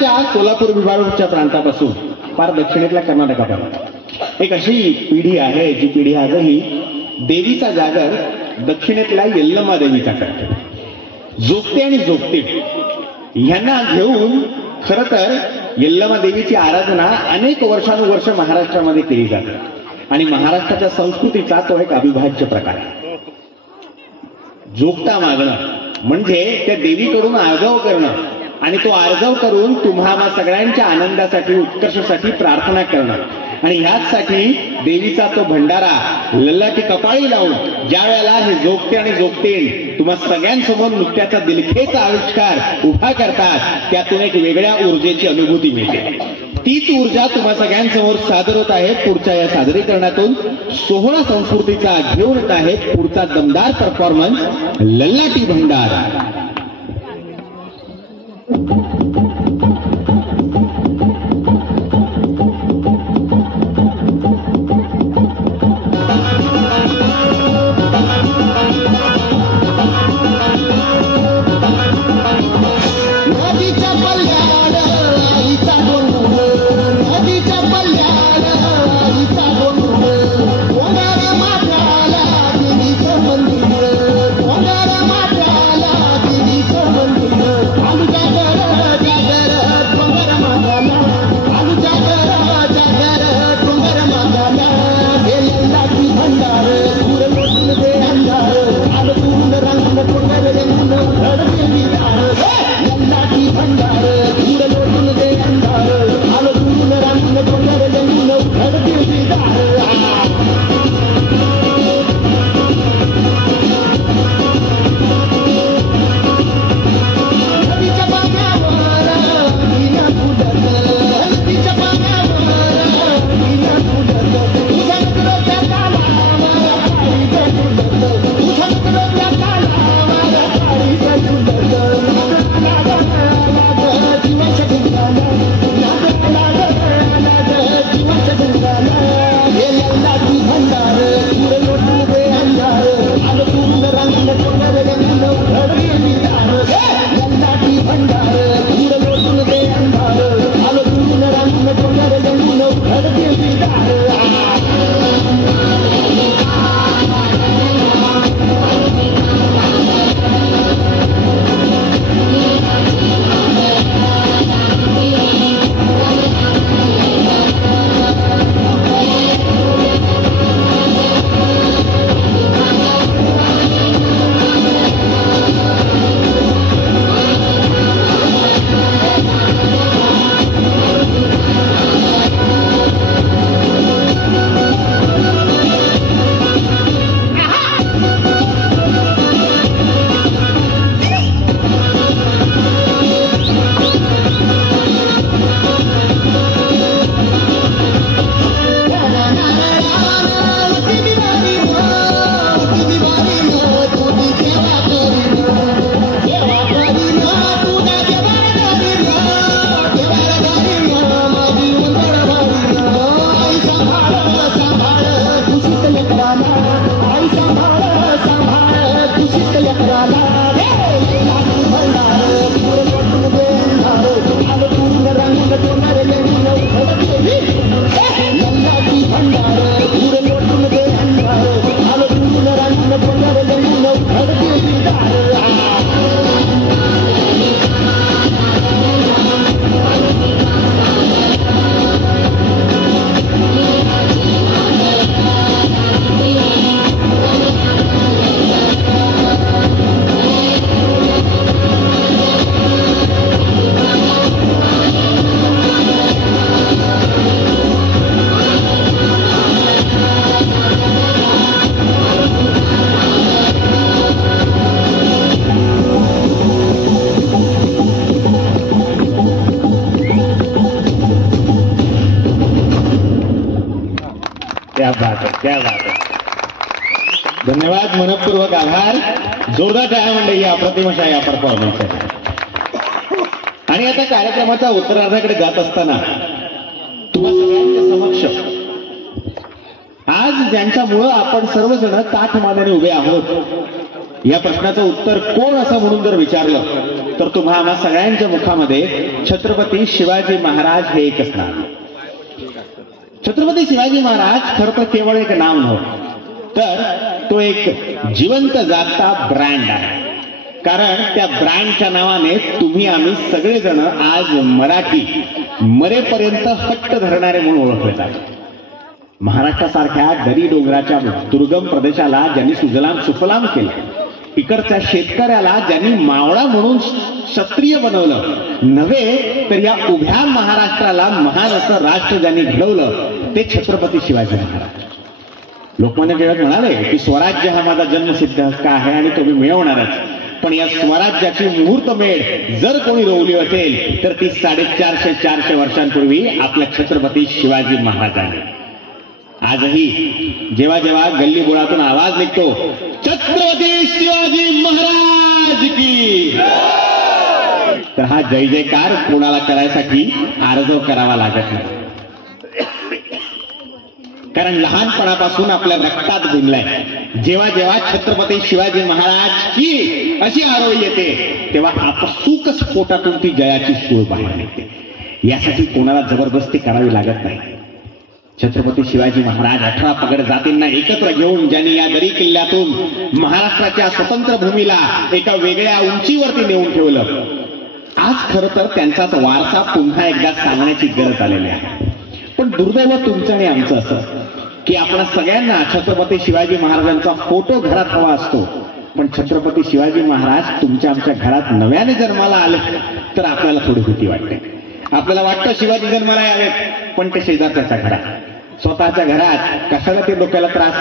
सोलापूर विभागाच्या प्रांतापासून फार दक्षिणेतल्या कर्नाटकापर्यंत एक अशी पिढी आहे जी पिढी आजही देवीचा जागर दक्षिणेतल्या यल्लमा देवीचा करते. जोगते आणि जोगते यांना घेऊन खर तर यल्लमा देवीची आराधना अनेक वर्षानुवर्ष महाराष्ट्रामध्ये केली जाते आणि महाराष्ट्राच्या संस्कृतीचा तो एक अविभाज्य प्रकार आहे. जोगता मागणं म्हणजे त्या देवीकडून आर्जव करणं आणि तो आर्जव करून तुम्हा सगळ्यांच्या आनंदासाठी उत्कर्षासाठी प्रार्थना करणं आणि ह्याचसाठी देवीचा तो भंडारा लल्लाटी कपाळी लावून ज्या वेळेला हे जोगते आणि जोगतेन तुम्हा सगळ्यांसमोर नृत्याचा दिलखेचा आविष्कार उभा करतात त्यातून एक वेगळ्या ऊर्जेची अनुभूती मिळते. तीच ऊर्जा तुम्हा सगळ्यांसमोर सादर होत आहे. पुढच्या या सादरीकरणातून सोहळा संस्कृतीचा घेऊन येत आहे पुढचा दमदार परफॉर्मन्स लल्लाटी भंडारा. धन्यवाद, मनपूर्वक आभार. जोरदार टाळ्या मंडळी या अप्रतिम अशा या परफॉर्मन्ससाठी. आणि आता कार्यक्रमाच्या उत्तरार्धाकडे जात असताना तुम्हा सगळ्यांच्या समक्ष आज ज्यांच्यामुळं आपण सर्वजण ताठ मानेने उभे आहोत या प्रश्नाचं उत्तर कोण असं म्हणून जर विचारलं तर तुम्हा आम्हा सगळ्यांच्या मुखामध्ये छत्रपती शिवाजी महाराज हे एकच नाव. छत्रपती शिवाजी महाराज खरं तर केवळ एक नाव नव्हतं, तर तो एक जिवंत जागता ब्रँड आहे. कारण त्या ब्रँडच्या नावाने तुम्ही आम्ही सगळेजण आज मराठी मरेपर्यंत हट्ट धरणारे म्हणून ओळखले जातात. महाराष्ट्रासारख्या दरी डोंगराच्या दुर्गम प्रदेशाला ज्यांनी सुजलाम सुफलाम केलं, इकडच्या शेतकऱ्याला ज्यांनी मावळा म्हणून क्षत्रिय बनवलं, नव्हे तर या उभ्या महाराष्ट्राला महान असं राष्ट्र ज्यांनी घडवलं ते छत्रपती शिवाजी महाराज. लोकमान्य टिळक म्हणाले की स्वराज्य हा माझा जन्मसिद्ध हक्क आहे आणि तो मी मिळवणारच, पण या स्वराज्याची मुहूर्तमेढ जर कोणी रोवली असेल तर ती 450 वर्षांपूर्वी आपल्या छत्रपती शिवाजी महाराजांनी. आजही जेव्हा जेव्हा गल्ली बोळातून आवाज निघतो छत्रपती शिवाजी महाराज की, तर हा जय जयकार कोणाला करायसाठी अर्ज करावा लागत नाही. कारण लहानपणापासून आपल्या रक्तात भिनलाय. जेव्हा जेव्हा छत्रपती शिवाजी महाराज की अशी आरोळी येते तेव्हा आपसूकच पोटातून ती जयाची सूळ बाहेर निघते. यासाठी कोणाला जबरदस्ती करावी लागत नाही. छत्रपती शिवाजी महाराज 18 पगड जातींना एकत्र घेऊन ज्यांनी या दरी किल्ल्यातून महाराष्ट्राच्या स्वतंत्र भूमीला एका वेगळ्या उंचीवरती नेऊन ठेवलं. आज खरं तर त्यांचाच वारसा पुन्हा एकदा सांगण्याची गरज आलेली आहे. पण दुर्दैव तुमचं आणि आमचं असं की आपण सगळ्यांना छत्रपती शिवाजी महाराजांचा फोटो घरात हवा असतो, पण छत्रपती शिवाजी महाराज तुमच्या आमच्या घरात नव्याने जन्माला आले तर आपल्याला थोडी भीती वाटते. आपल्याला वाटतं शिवाजी जन्माला यावेत, पण ते शेजारच्या घरात, स्वतःच्या घरात कशाला ते डोक्याला त्रास,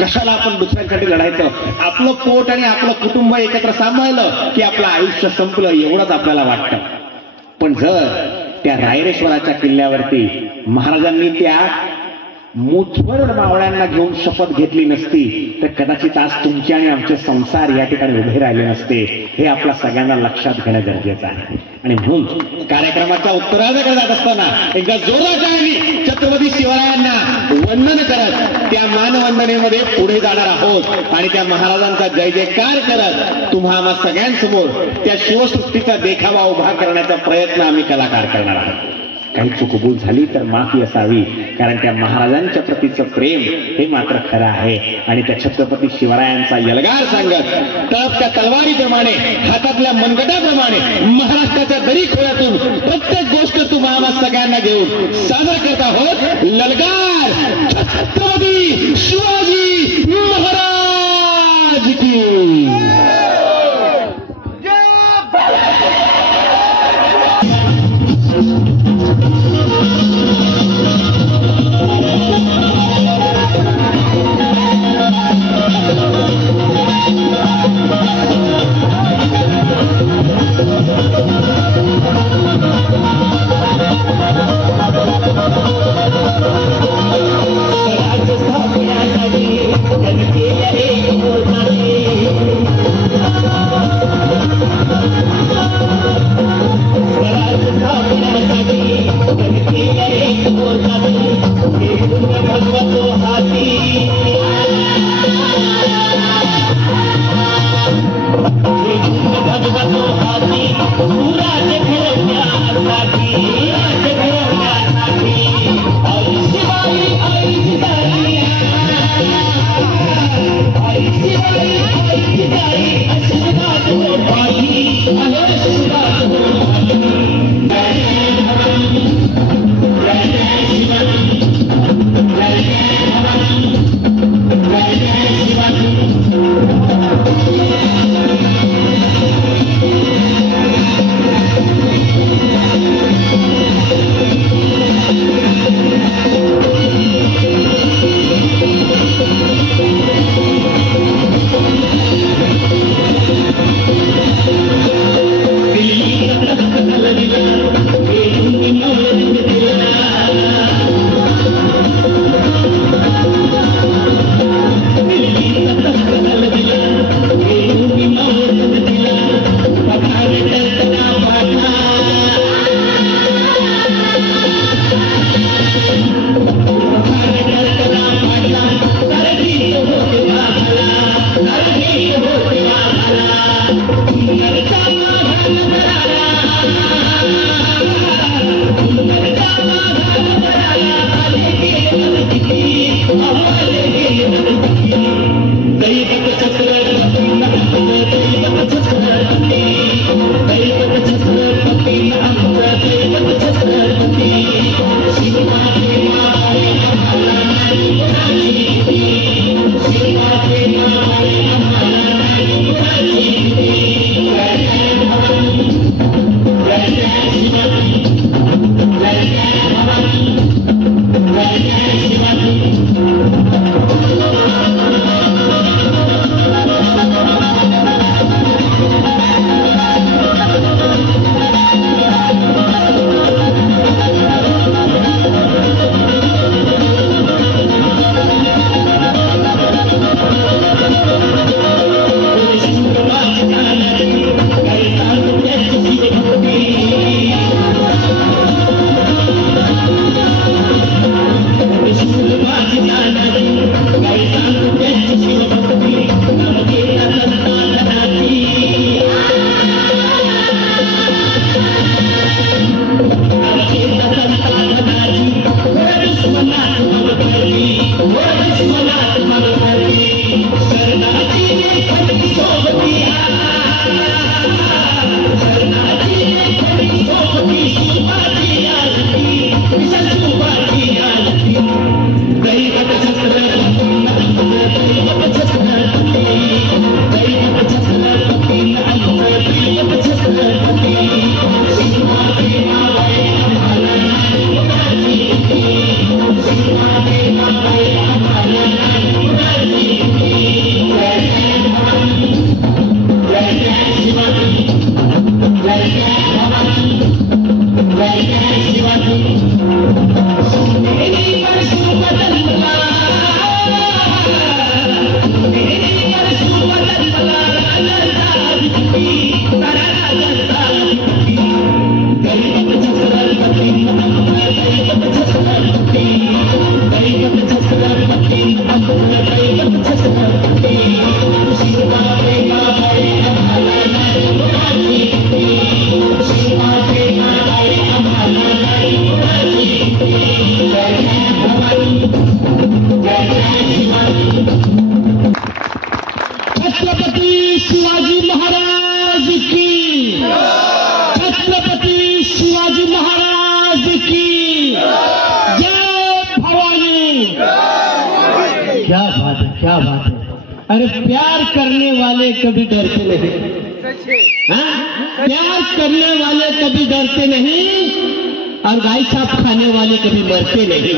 कशाला आपण दुसऱ्यांसाठी लढायचं. आपलं पोट आणि आपलं कुटुंब एकत्र सांभाळलं की आपलं आयुष्य संपलं एवढंच आपल्याला वाटतं. पण जर त्या रायरेश्वराच्या किल्ल्यावरती महाराजांनी त्या मुठभर मावळ्यांना घेऊन शपथ घेतली नसती तर कदाचित आज तुमचे आणि आमचे संसार या ठिकाणी उभे राहिले नसते. हे आपल्या सगळ्यांना लक्षात घेणं गरजेचं आहे. आणि म्हणून कार्यक्रमाच्या उत्तरार्धाकडे जात असताना एकदा जोराच्या छत्रपती शिवरायांना वंदन करत त्या मानवंदनेमध्ये पुढे जाणार आहोत आणि त्या महाराजांचा जय जयकार करत तुम्हा आम्हा सगळ्यांसमोर त्या शिवसृष्टीचा देखावा उभा करण्याचा प्रयत्न आम्ही कलाकार करणार आहोत. काही चुकबूल झाली तर माफी असावी, कारण त्या महाराजांच्या प्रतीचं प्रेम हे मात्र खरं आहे. आणि त्या छत्रपती शिवरायांचा यलगार सांगत तळपत्या तलवारीप्रमाणे हातातल्या मनगटाप्रमाणे महाराष्ट्राच्या दरी खोऱ्यातून प्रत्येक गोष्ट तुम्हा आम्हा सगळ्यांना घेऊन सादर करत आहोत ललगार छत्रपती शिवाजी महाराज की. अरे प्यार करने वाले कभी डरते नहीं, प्यार करने वाले कभी डरते नहीं और गाय छाप खाने वाले कभी मरते नहीं।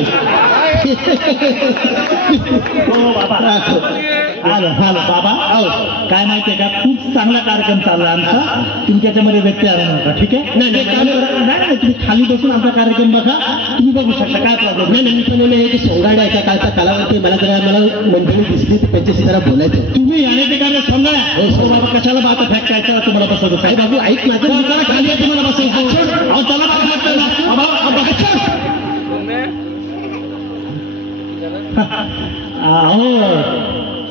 बाबा काय माहितीये का, खूप चांगला कार्यक्रम चालला आमचा, तुमच्यामध्ये व्यत्यय आला नव्हता. ठीक आहे, नाही तुम्ही खाली बसून आमचा कार्यक्रम बघा, तुम्ही बघू शकता, काय प्रॉब्लेम नाही. मी पण हे सोंगाड्या एका कालचा कालावधी मला मंडळी दिसली तर त्यांच्याशी जरा बोलायचं. तुम्ही येण्याचे कार्य सांगा. हो बाबा, कशाला बाबा फॅक्ट काय करा, तुम्हाला बसवतो. साहेब बाबू ऐक माझं, जरा खाली आहे, तुम्हाला बसायचं. चला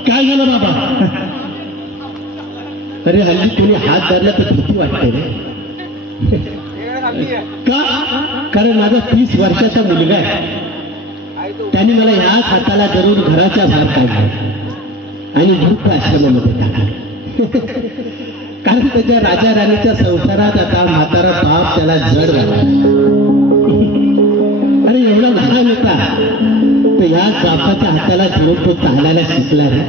काय झालं बाबा? अरे हल्ली कोणी हात धरला तर भीती वाटते रे. का? कारण माझा 30 वर्षाचा मुलगा आहे, त्याने मला ह्याच हाताला धरून घराच्या बाहेर काढलं आणि वृद्ध आश्रमामध्ये टाकलं. कारण त्याच्या राजा राणीच्या संसारात आता म्हातारा बाप त्याला जड झाला. अरे एवढा लहान होता तर ह्याच बापाच्या हाताला धरून तो चालायला शिकला रे.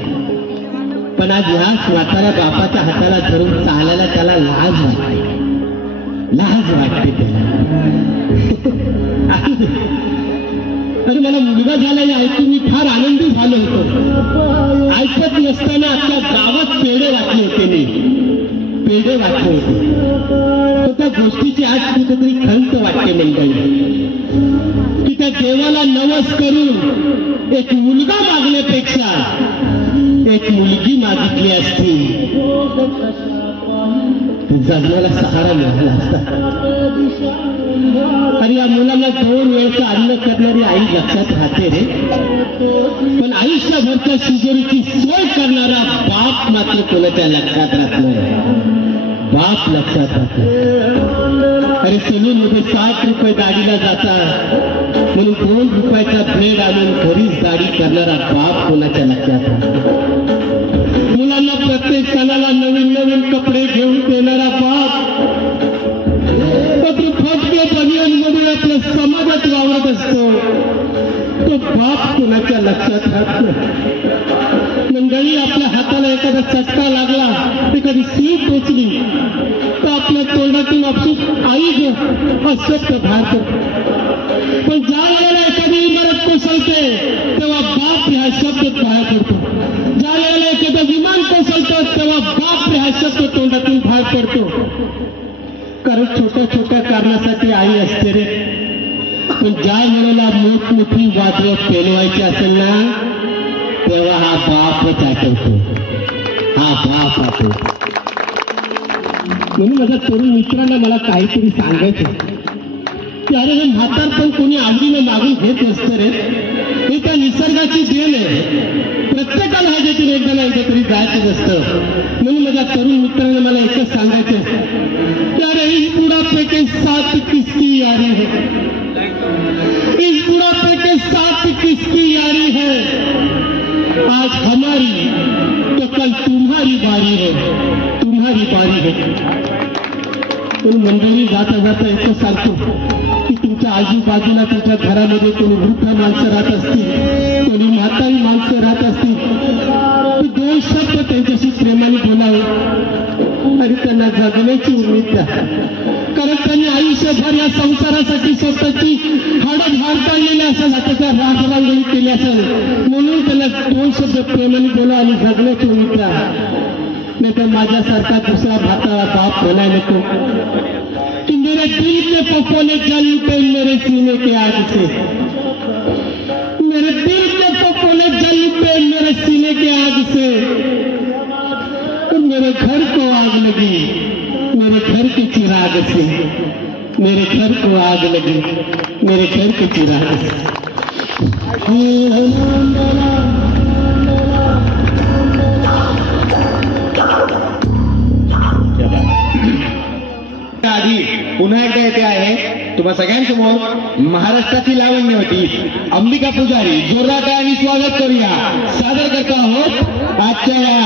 पण आज ह्याच म्हाताऱ्या बापाच्या हाताला धरून चालायला त्याला लाज वाटते, लाज वाटते त्याला. अरे मला मुलगा झाला ऐकून मी फार आनंदी झालो होतो. ऐकत नसताना आपल्या गावात पेढे वाटले होते, मी पेढे वाटले होते. तर त्या गोष्टीची आज कुठेतरी खंत वाटते मंडळी, की त्या देवाला नवस करून एक मुलगा मागण्यापेक्षा एक मुलगी मागितली असती, जगण्याला सहारा मिळाला असता. अरे या मुलाला 2 वेळचं अन्न करणारी आई लक्षात राहते रे, पण आयुष्यभरच्या शिजोरीची सोय करणारा बाप मात्र कोणाच्या लक्षात राहत नाही. बाप लक्षात राहत नाही. अरे सलून मध्ये 60 रुपये दाढीला जातात म्हणून 2 रुपयाचा ब्लेड आणून घरीच दाढी करणारा बाप कोणाच्या लक्षात राहतो. मुलांना प्रत्येक सणाला नवीन नवीन कपडे घेऊन देणारा बाप मात्र फक्त बनियांमध्ये आपल्या समाजात वावरत असतो. तो बाप कोणाच्या लक्षात राहत नाही. मंडळी, आपल्या हाताला एखादा चटका लागला, एखादी सीळ टोचली तर आपल्या तोंडातून आपसूक आई जो हा शब्द बाहेर पडतो. पण ज्या वेळेला एखादी इमारत कोसळते तेव्हा बाप हा शब्द बाहेर पडतो. ज्या वेळेला एखादं विमान कोसळतं तेव्हा बाप हा शब्द तोंडातून बाहेर पडतो. कारण छोट्या छोट्या कारणासाठी आई असते रे, पण ज्या वेळेला मोठमोठी वादळं पेलवायची असेल ना तेव्हा हा बापच आठवतो, हा बाप आठवतो. म्हणून माझ्या तरुण मित्रांना मला काहीतरी सांगायचं की अरे हे म्हातारपण कोणी आवडीनं मागून घेत नसतं रे, हे त्या निसर्गाची देण आहे. प्रत्येकाला ह्याच्यातून एकदा ना एकदा तरी जायचं असतं. म्हणून माझ्या तरुण मित्रांना मला एकच सांगायचं की अरे इस बुढ़ापे के साथ किसकी यारी है, इस बुढ़ापे के साथ किसकी यारी है। आज हमारी तो कल तुम्हारी बारी है, तुम्हारी बारी है। मंडळी जाता जाता इतकं सांगतो की तुमच्या आजूबाजूला तुमच्या घरामध्ये कोणी वृद्ध माणसं राहत असतील, कोणी म्हातारी माणसं राहत असतील, तर दोन शब्द त्यांच्याशी प्रेमाने बोलावे आणि त्यांना जगण्याची उमेद द्या. कारण त्यांनी आयुष्यभर या संसारासाठी स्वतःची हाडं भार काढलेली असेल, त्याच्या रागरांगोळी केली असेल, म्हणून त्यांना दोन शब्द प्रेमाने बोला आणि जगण्याची उमेद द्या. नहीं तो माझ्यासारखा दूसरा भाताला बाप बनाए नको कि मेरे दिल के पपोले जल उठे मेरे सीने के आग से, मेरे दिल के पपोले जल उठे मेरे सीने के आग से, और मेरे घर को आग लगी मेरे घर के चिराग से, मेरे घर को आग लगी मेरे घर के चिराग से. आधी पुन्हा एकदा येते आहे तुम्हा सगळ्यांसमोर महाराष्ट्राची लावण्य होती अंबिका पुजारी. जोरदार आणि स्वागत करूया. सादर करतो आहोत आजच्या या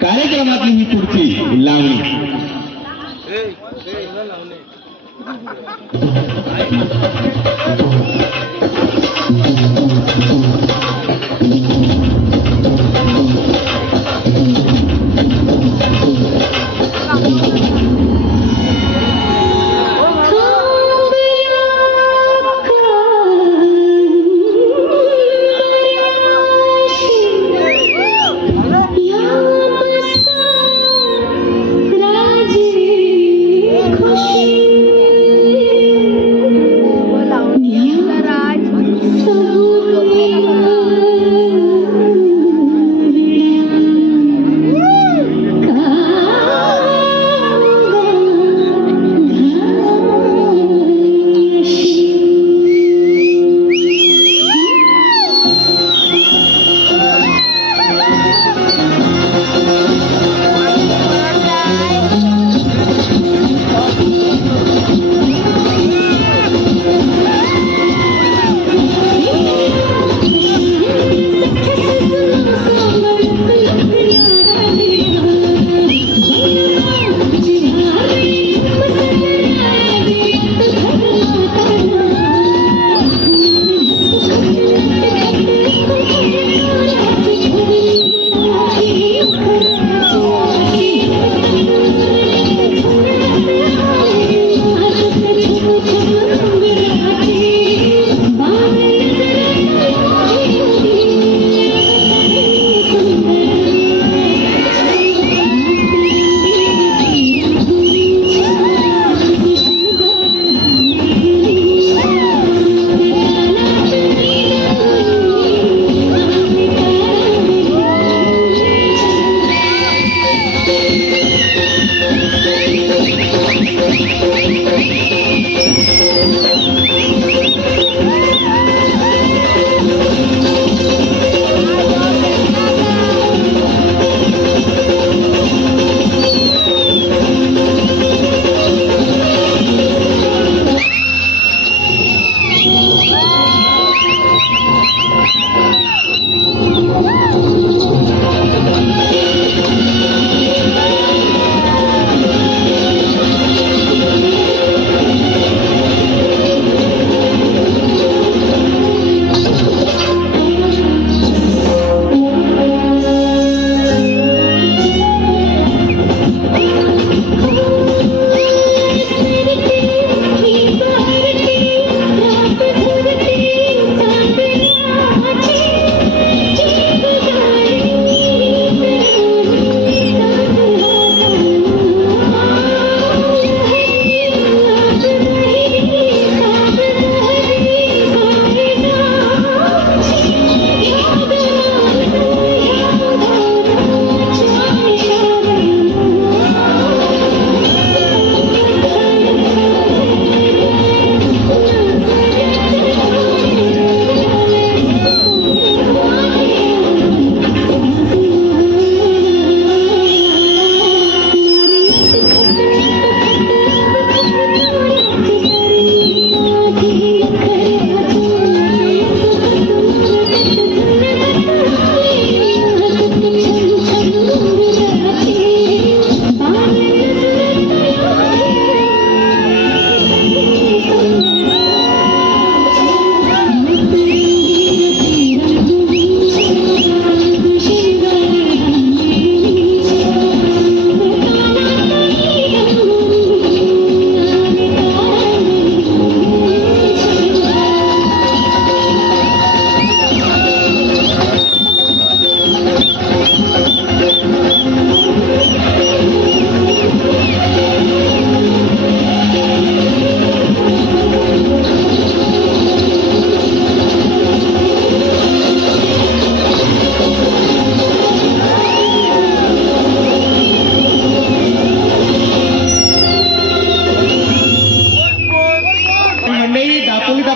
कार्यक्रमातली ही पुढची लावणी. राज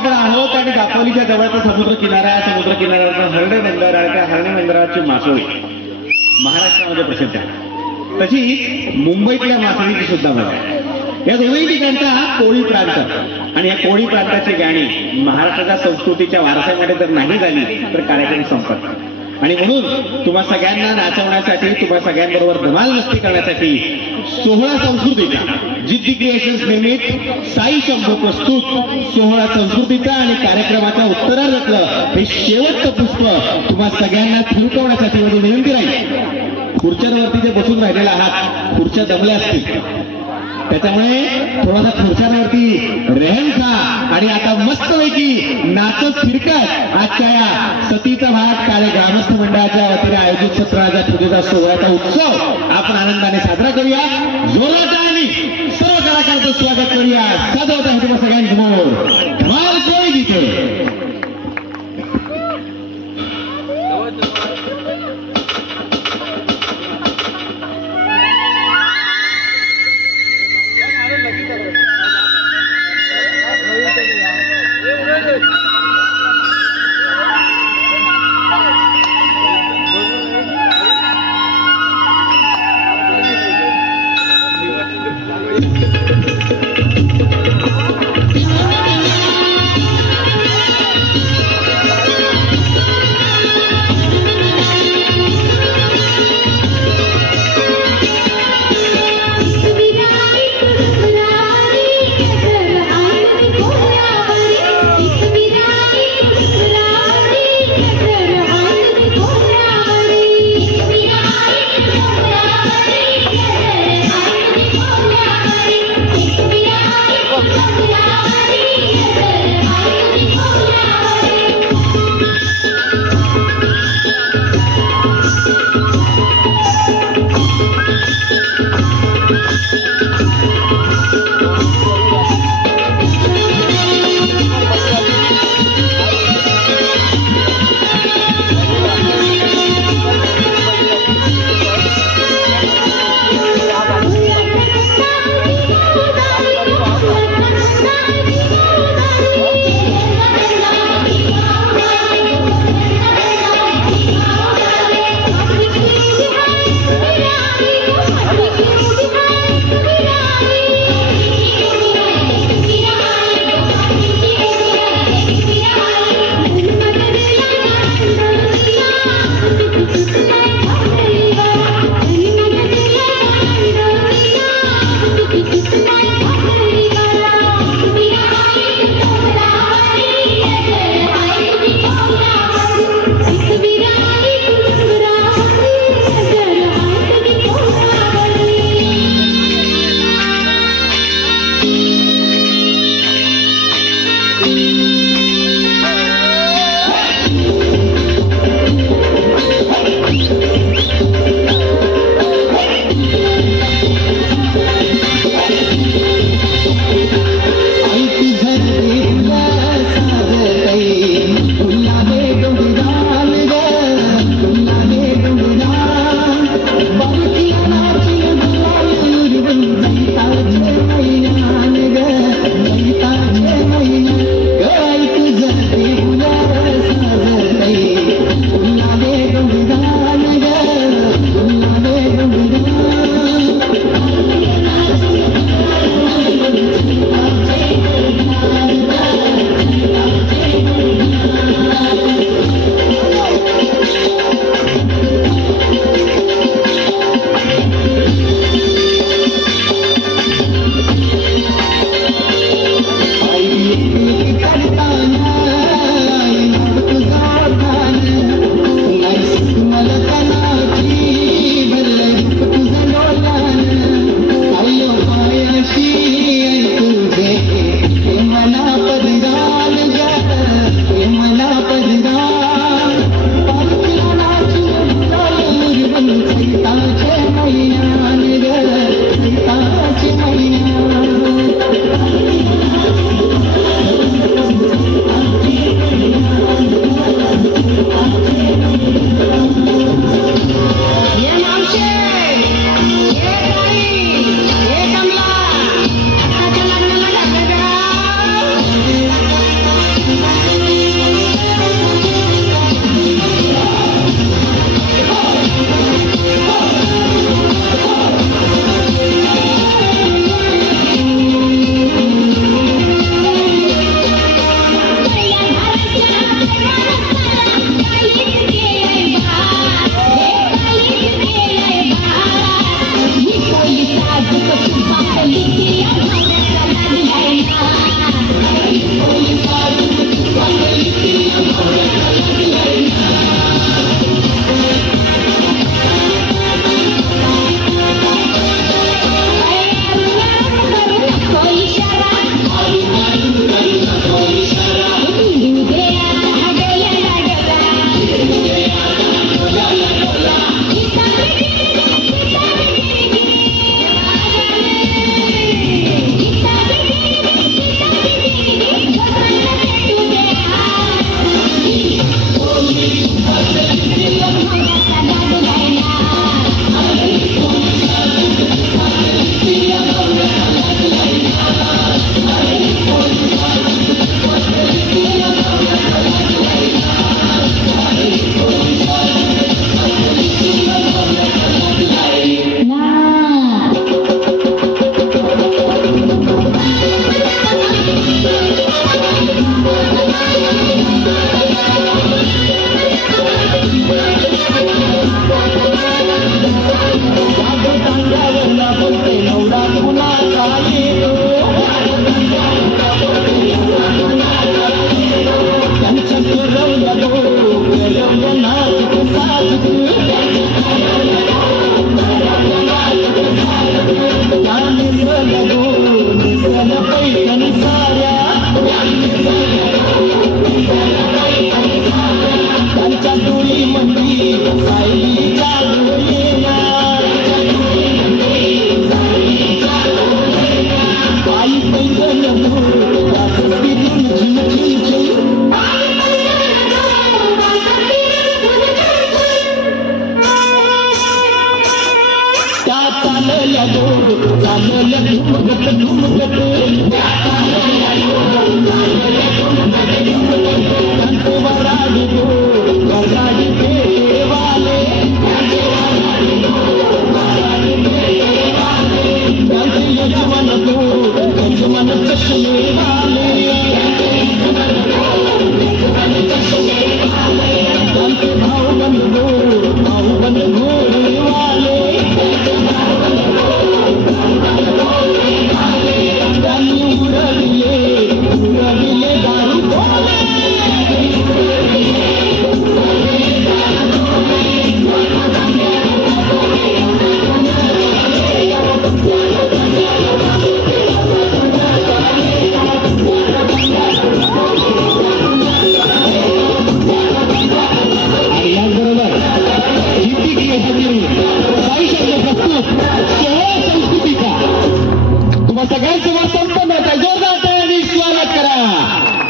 आपण आहोत आणि दापोलीच्या जवळचा समुद्र किनाऱ्याचा हरणे बंदर आणि त्या हरणे बंदराची मासोळी महाराष्ट्रामध्ये प्रसिद्ध आहे. तशीच मुंबईतल्या मासळीची सुद्धा मजा आहे. या दोन्ही ठिकाणचा हा कोळी प्रांत आणि या कोळी प्रांताची गाणी महाराष्ट्राच्या संस्कृतीच्या वारसामध्ये जर नाही झाली तर कार्यक्रम संपत. आणि म्हणून तुम्हा सगळ्यांना नाचवण्यासाठी, तुम्हा सगळ्यांबरोबर धमाल मस्ती करण्यासाठी सोहळा संस्कृतीचा जिद्दी क्रिएशन्स निर्मित साई शंभू प्रस्तुत सोहळा संस्कृतीचा आणि कार्यक्रमाच्या उत्तरार्धातलं हे शेवटचं पुष्प तुम्हा सगळ्यांना थिरकवण्यासाठी माझी विनंती राहील. खुर्च्यांवरती जे बसून राहिलेला आहात, खुर्च्या दमल्या असतील, त्याच्यामुळे थोडासा खुर्च्यांवरती रेहम खा आणि आता मस्तपैकी नाचत फिरकत आजच्या या सतीचा भाग कार्य ग्रामस्थ मंडळाच्या वतीने आयोजित सत्राच्या पूजेचा सोहळ्याचा उत्सव आपण आनंदाने साजरा करूया. जोरात आणि सर्व कलाकारांचं स्वागत करूया. साधवता सगळ्यांसमोर माल कोळी गीते.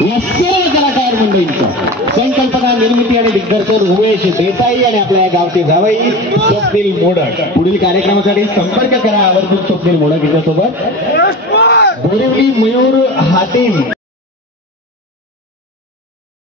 या सर्व कलाकार मंडळींचा संकल्पना निर्मिती आणि दिग्दर्शन उमेश देसाई आणि आपल्या गावचे जावई स्वप्नील मोडक. पुढील कार्यक्रमासाठी संपर्क करा आवर्जून स्वप्नील मोडक यांच्यासोबत. बोरिवली मयूर हातीम